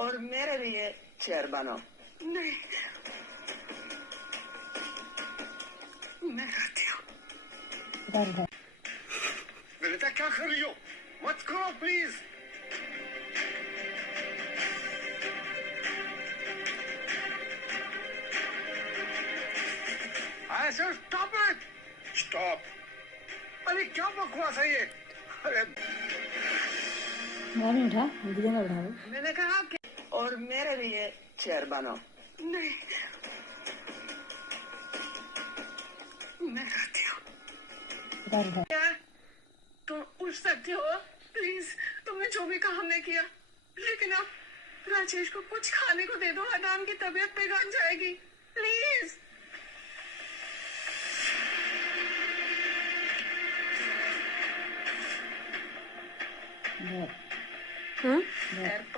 और मेरे लिए चेयर बनो। नहीं, मैं आती हूँ। विनीता क्या कर रही हो? मत करो please. I said stop it. Stop. अरे क्या बकवास है ये? अरे मैं नहीं उठा, दीदी ने उठा लो। मैंने कहा कि और मेरे लिए चेयर बनो। नहीं, मैं आती हूँ। क्या तुम उठ सकते हो? प्लीज, तुमने जो भी कहा हमने किया, लेकिन अब राजेश को कुछ खाने को दे दो, अदान की तबीयत बिगड़ जाएगी। प्लीज। हाँ? एयरपोर्ट